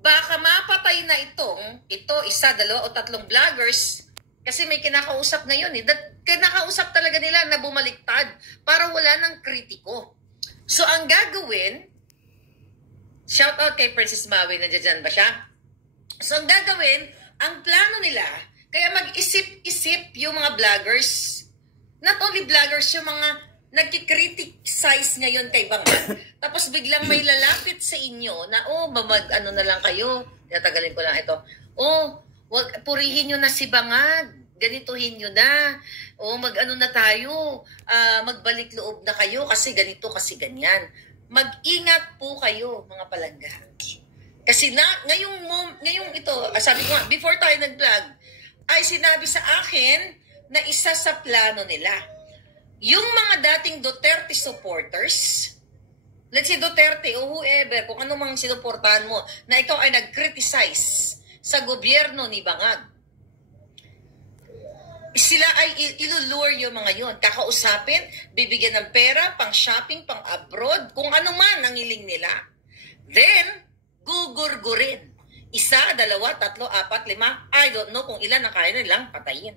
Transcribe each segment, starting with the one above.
baka mapatay na ito, isa, dalawa o tatlong vloggers kasi may kinakausap ngayon eh. Kinakausap talaga nila na bumaliktad para wala ng kritiko. So ang gagawin, shout out kay Princess Maui, nandiyan ba siya? So ang gagawin, ang plano nila, kaya mag-isip-isip yung mga vloggers, not only vloggers, yung mga nagki-criticize ngayon kay Bangag. Tapos biglang may lalapit sa inyo na, ano na lang kayo, tatagalin ko lang ito, purihin nyo na si Bangag, ganituhin nyo na, mag-ano na tayo, magbalik loob na kayo kasi ganito, kasi ganyan. Mag-ingat po kayo, mga palangga. Kasi ngayong ito, sabi ko nga, before tayo nag-vlog, ay sinabi sa akin na isa sa plano nila, yung mga dating Duterte supporters, let's say Duterte o whoever, kung ano mang sinuportahan mo, na ikaw ay nag-criticize sa gobyerno ni Bangag, sila ay ilulure yung mga yon, kakausapin, bibigyan ng pera, pang shopping, pang abroad, kung ano man ang hiling nila. Then, gugurgurin. Isa, dalawa, tatlo, apat, lima, I don't know kung ilan ang kaya nilang patayin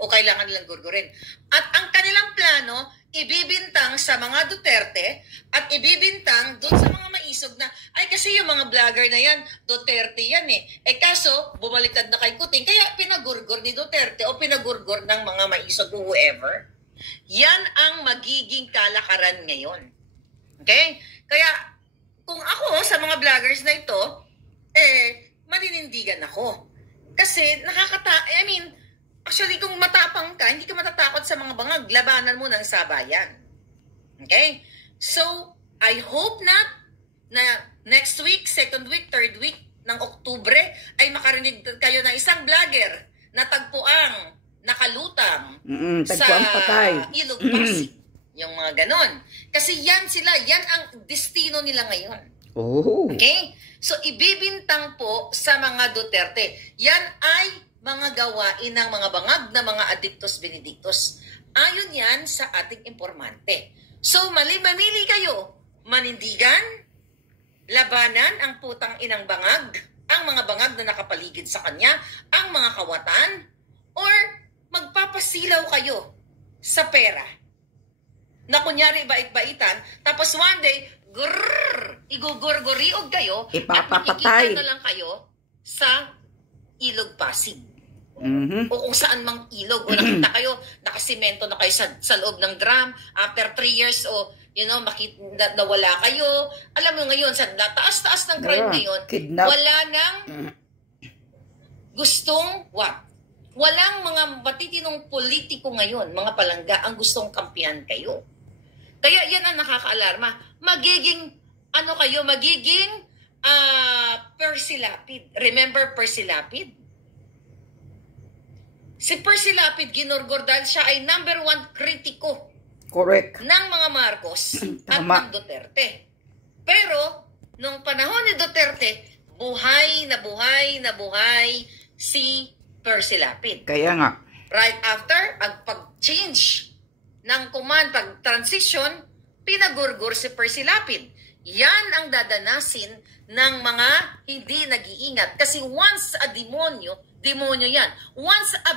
o kailangan nilang gurgurin. At ang kanilang plano, ibibintang sa mga Duterte at ibibintang doon sa mga maisog na, ay kasi yung mga vlogger na yan, Duterte yan eh. Kaso, bumaliktad na kay Kuting, kaya pinagurgur ni Duterte o pinagurgur ng mga maisog o whoever. Yan ang magiging kalakaran ngayon. Okay? Kaya, kung ako sa mga vloggers na ito, maninindigan ako. Kasi actually, kung matapang ka, hindi ka matatakot sa mga bangag. Labanan mo ng sabayan. Okay? So, I hope na next week, second week, third week ng Oktubre, ay makarinig kayo ng isang vlogger na tagpuang nakalutang sa Ilog Pasig. Yung mga ganon. Kasi yan ang destino nila ngayon. Okay? So, ibibintang po sa mga Duterte. Yan ay mga gawain ng mga bangag na mga adictus benedictus. Ayon yan sa ating informante. So, mamili kayo. Manindigan, labanan ang putang inang bangag, ang mga bangag na nakapaligid sa kanya, ang mga kawatan, or magpapasilaw kayo sa pera. Na kunyari bait-baitan, tapos one day, igugurguriog kayo, at makikita na lang kayo sa Ilog Pasig. O kung saan mang ilog, o nakita kayo, nakasimento na kayo sa loob ng drum, after 3 years, nawala kayo. Alam mo ngayon, sa taas-taas ng crime ngayon, wala nang gustong walang mga batitinong politiko ngayon, mga palangga, ang gustong kampihan kayo. Kaya yan ang nakakaalarma. Magiging Percy Lapid. Remember Percy Lapid? Si Percy Lapid ginurgor dahil siya ay number 1 kritiko. Correct. Ng mga Marcos at ng Duterte. Pero, nung panahon ni Duterte, buhay na buhay si Percy Lapid. Kaya nga. Right after, pag-change ng command, pag-transition, pinagurgur si Percy Lapid. Yan ang dadanasin ng mga hindi nag-iingat. Kasi once a demonyo yan. Once a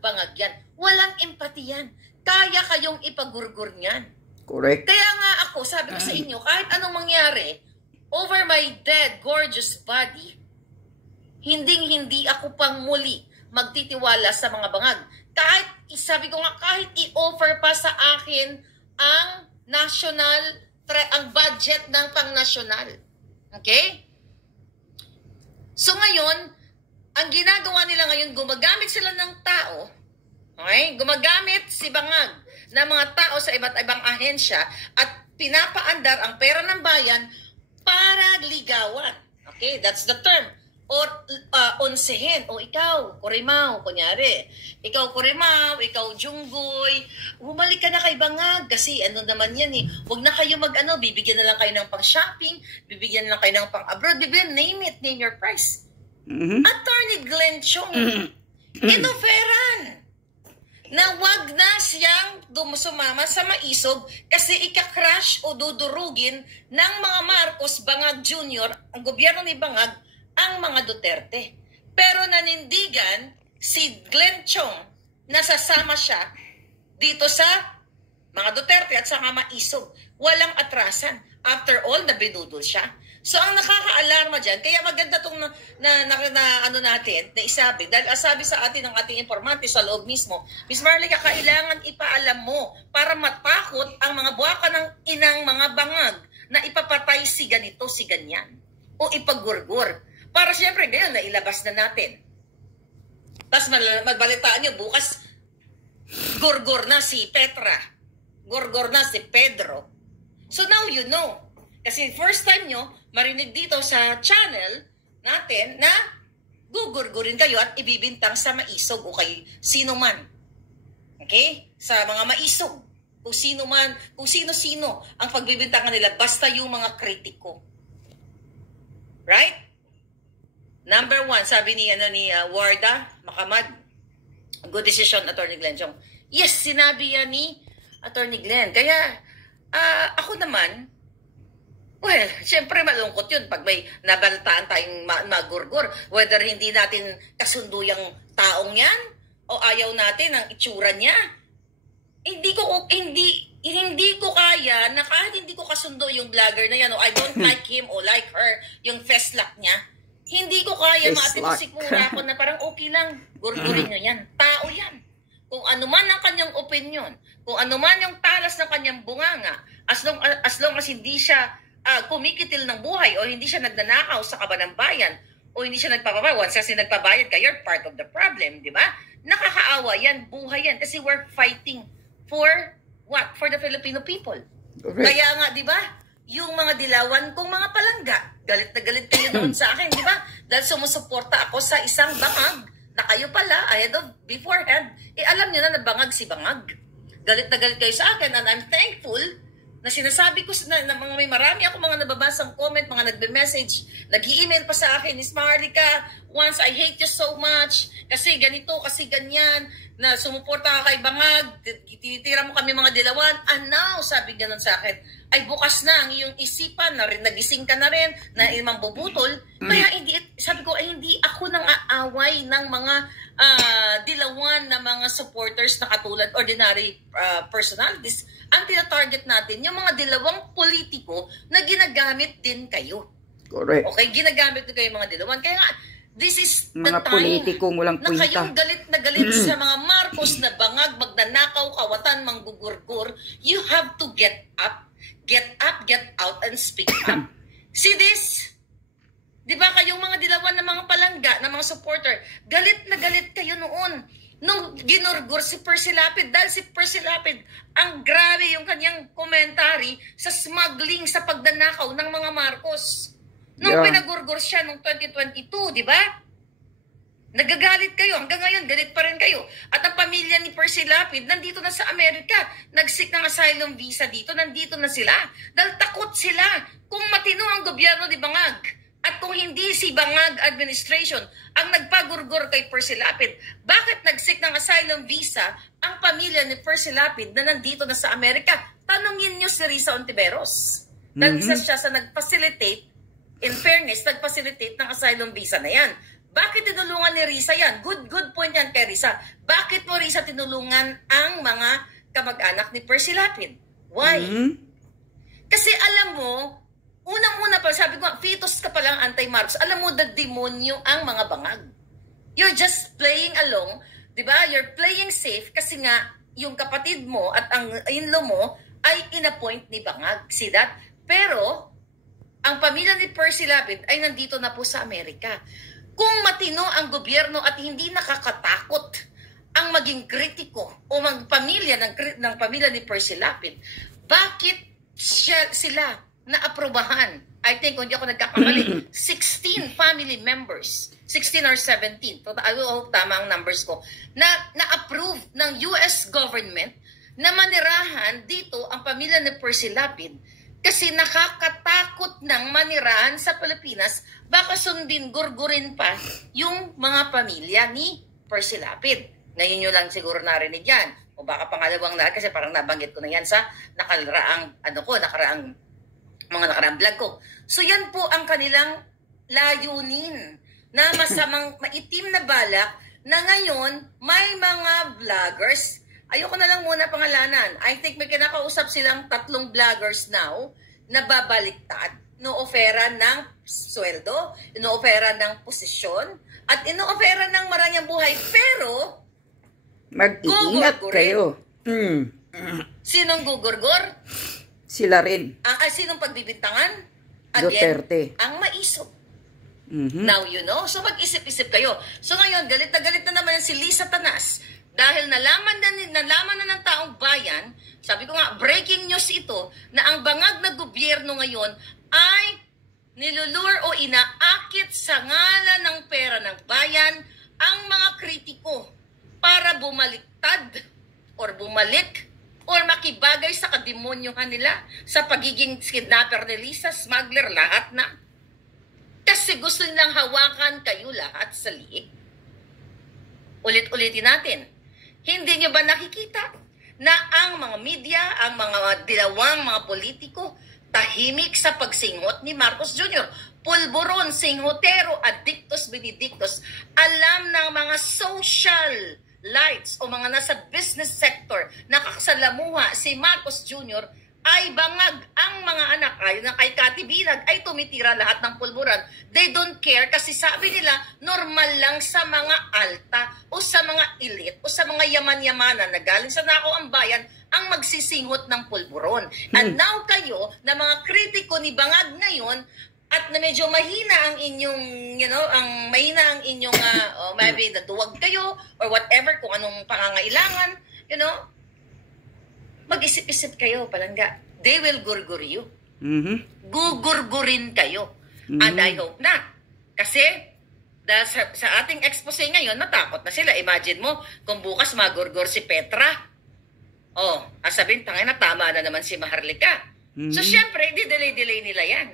bangag yan. Walang empathy yan. Kaya kayong ipagurgur niyan. Correct. Kaya nga ako, sabi ko sa inyo, kahit anong mangyari, over my dead, gorgeous body, hindi ako pang muli magtitiwala sa mga bangag. Sabi ko nga, kahit i-offer pa sa akin ang ang budget ng pang-nasyonal. Okay? So ngayon, ang ginagawa nila ngayon, gumagamit sila ng tao, okay? Gumagamit si Bangag ng mga tao sa iba't ibang ahensya at pinapaandar ang pera ng bayan para ligawan. Okay? That's the term. Or onsehin. O ikaw, Kurimaw, kunyari. Ikaw, Kurimaw, ikaw, Junggoy. Bumalik ka na kay Bangag kasi ano naman yan eh. Huwag na kayo bibigyan na lang kayo ng pang-shopping, bibigyan na lang kayo ng pang-abroad, name your price. Attorney Glenn Chong, inoferan. na wag na siyang sumama sa maisog kasi ika-crash o dudurugin ng mga Marcos, Bangag Jr., ang gobyerno ni Bangag, ang mga Duterte. Pero nanindigan si Glenn Chong na sasama siya dito sa mga Duterte at saka maisog. Walang atrasan. After all, nabinudol siya. So, ang nakaka-alarma dyan, kaya maganda itong na isabi. Dahil sabi sa atin ng ating informante sa loob mismo, Ms. Marlica, kailangan ipaalam mo para matakot ang mga buwaka ng inang mga bangag na ipapatay si ganito, si ganyan. O ipagurgur. Para siyempre, ngayon, nailabas na natin. Tapos magbalitaan nyo, bukas, gurgur na si Petra. Gurgur na si Pedro. So now you know. Kasi first time nyo, marinig dito sa channel natin na gugurgurin kayo at ibibintang sa maisog o kay sino man. Okay? Sa mga maisog. Kung sino man, kung sino-sino ang pagbibintangan nila, basta yung mga kritiko. Right? Number 1, sabi ni Warda Makamad, good decision, Attorney Glenn Chong. Yes, sinabi yan ni Attorney Glenn. Kaya, ako naman, well, syempre malungkot yun pag may nabaltaan tayong magurgur. Whether hindi natin kasundo yung taong yan o ayaw natin ang itsura niya. Hindi ko kaya na kahit hindi ko kasundo yung vlogger na yan o I don't like him o like her, yung feslak niya, hindi ko kaya maatisikmura ko na parang okay lang, gurgurin nyo yan. Tao yan. Kung ano man ang kanyang opinion, kung ano man yung talas ng kanyang bunganga, as long as hindi siya kumikitil ng buhay o hindi siya nagnanakaw sa kaban ng bayan o hindi siya nagpapabayad. Once kasi nagpabayad ka, you're part of the problem, di ba? Nakakaawa yan, buhay yan. Kasi we're fighting for what? For the Filipino people. Okay. Kaya nga, di ba? Yung mga dilawan kong mga palangga, galit na galit kayo doon sa akin, di ba? Dahil sumusuporta ako sa isang bangag na kayo pala, ahead of beforehand, alam nyo na nabangag si Bangag. Galit na galit kayo sa akin and I'm thankful na sinasabi ko na mga may marami ako mga nababasang comment, mga nagbe-message, nag-i-email pa sa akin, Ms. Marlica, once I hate you so much, kasi ganito, kasi ganyan, na sumuporta ka kay Bangag, tinitira mo kami mga dilawan, now, sabi ganon sa akin, ay bukas na ang iyong isipan, nagising ka na rin, na imang bubutol, kaya hindi, sabi ko, ay hindi ako nang aaway ng mga dilawan na mga supporters na katulad ordinary personalities. Ang tinatarget natin, yung mga dilawang politiko na ginagamit din kayo. Correct. Okay, ginagamit din kayo mga dilawan. Kaya nga, this is the mga time politikong walang na kayong galit na galit sa mga Marcos na bangag, magnanakaw, kawatan, manggugurgur. You have to get up, get out, and speak up. See this? Di ba kayong mga dilawan na mga palangga, na mga supporter, galit na galit kayo noon. Nung ginurgur si Percy Lapid, dahil si Percy Lapid, ang grabe yung kanyang commentary sa smuggling, sa pagdanakaw ng mga Marcos. Nung pinagurgur siya nung 2022, di ba? Nagagalit kayo. Hanggang ngayon, galit pa rin kayo. At ang pamilya ni Percy Lapid, nandito na sa Amerika. Nag-seek ng asylum visa dito, nandito na sila. Dahil takot sila kung matino ang gobyerno ni Bangag. At kung hindi si Bangag administration ang nagpagurgur kay Percy Lapid, bakit nag-seek ng asylum visa ang pamilya ni Percy Lapid na nandito na sa Amerika? Tanungin niyo si Risa Ontiveros. Dahil isa siya sa nag-facilitate, in fairness, nag-facilitate ng asylum visa na yan. Bakit tinulungan ni Risa yan? Good point yan kay Risa. Bakit mo, Risa, tinulungan ang mga kamag-anak ni Percy Lapid? Why? Kasi alam mo, unang-una pa, sabi ko, fetus ka palang anti-Marcos. Alam mo, demonyo ang mga bangag. You're just playing along, di ba? You're playing safe kasi nga, yung kapatid mo at ang in-law mo ay inappoint ni Bangag. See that? Pero, ang pamilya ni Percy Lapid ay nandito na po sa Amerika. Kung matino ang gobyerno at hindi nakakatakot ang maging kritiko o pamilya ng pamilya ni Percy Lapid, bakit sila na-aprobahan? I think, kung hindi ako nagkakamali, 16 family members, 16 or 17, I hope tama ang numbers ko, na-approve ng US government na manirahan dito ang pamilya ni Percy Lapid kasi nakakatakot ng manirahan sa Pilipinas, baka sundin, gurgurin pa yung mga pamilya ni Percy Lapid. Ngayon nyo lang siguro narinig yan. O baka pangalawang na, kasi parang nabanggit ko na yan sa nakaraang vlog ko. So yan po ang kanilang layunin na masamang maitim na balak na ngayon may mga vloggers, ayoko na lang muna pangalanan. I think may kinakausap silang 3 vloggers now na babaliktad. Ino-ofera ng sweldo, ino-ofera ng posisyon, at ino-ofera ng maranyang buhay. Pero, mag-iingat kayo. Sinong gugurgor? Sila rin. Sinong pagbibintangan? Duterte. Ang maisog. Now you know. So mag-isip-isip kayo. So ngayon, galit na naman si Lisa Tanas. Dahil nalaman na ng taong bayan, sabi ko nga, breaking news ito, na ang bangag na gobyerno ngayon ay nilulure o inaakit sa ngalan ng pera ng bayan ang mga kritiko para bumaliktad or bumalik or makibagay sa kademonyohan nila sa pagiging kidnapper ni Lisa, smuggler, lahat na. Kasi gusto nilang hawakan kayo lahat sa liig. Ulit-ulitin natin. Hindi nyo ba nakikita na ang mga media, ang mga dilawang mga politiko, tahimik sa pagsingot ni Marcos Jr.? Pulburon, singhotero, addictus, benedictus, alam ng mga social lights o mga nasa business sector na kakasalamuha si Marcos Jr. ay bangag. Ang mga anak, ayon na kay Cathy Binag, ay tumitira lahat ng pulburan. They don't care kasi sabi nila normal lang sa mga alta o sa mga elite o sa mga yaman-yamanan na galing sa nako ang bayan ang magsisinghot ng pulburon. And now kayo na mga kritiko ni Bangag ngayon at na medyo mahina ang inyong, mahina ang inyong, maybe natuwag kayo or whatever kung anong pangangailangan, mag-isip-isip kayo, palangga. They will gurgur you. Gugurgurin kayo. And I hope not. Kasi, dahil sa ating expose ngayon, natakot na sila. Imagine mo, kung bukas magurgur si Petra, sabihin, tangay na, tama na naman si Maharlika. So, syempre, di-delay nila yan.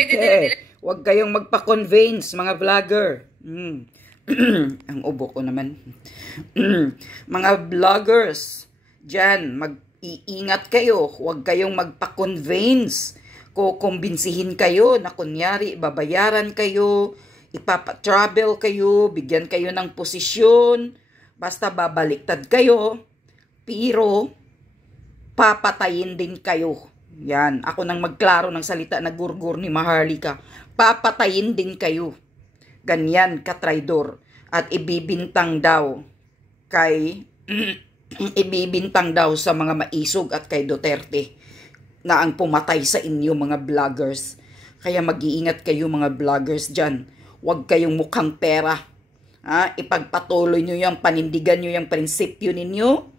Okay. Huwag kayong magpa-convince, mga vlogger. Ang ubo ko naman. Mga vloggers, dyan, mag-iingat kayo. Huwag kayong magpa-convince. Kukumbinsihin kayo na kunyari, babayaran kayo, ipapa-travel kayo, bigyan kayo ng posisyon, basta babaliktad kayo, pero papatayin din kayo. Yan, ako nang magklaro ng salita na gurgur ni Maharlika. Papatayin din kayo. Ganyan katraidor. At ibibintang daw sa mga maisog at kay Duterte na ang pumatay sa inyo, mga vloggers. Kaya mag-iingat kayo, mga vloggers dyan. Huwag kayong mukhang pera. Ipagpatuloy nyo yung panindigan nyo yung prinsipyo ninyo.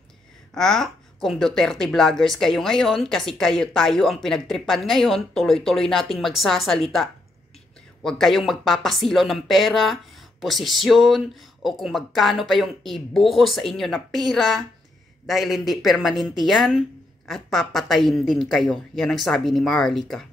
Kung Duterte vloggers kayo ngayon, kasi tayo ang pinagtripan ngayon, tuloy-tuloy nating magsasalita. Huwag kayong magpapasilaw ng pera, posisyon, o kung magkano pa yung ibuhos sa inyo na pera, dahil hindi permanente yan, at papatayin din kayo. Yan ang sabi ni Maharlika.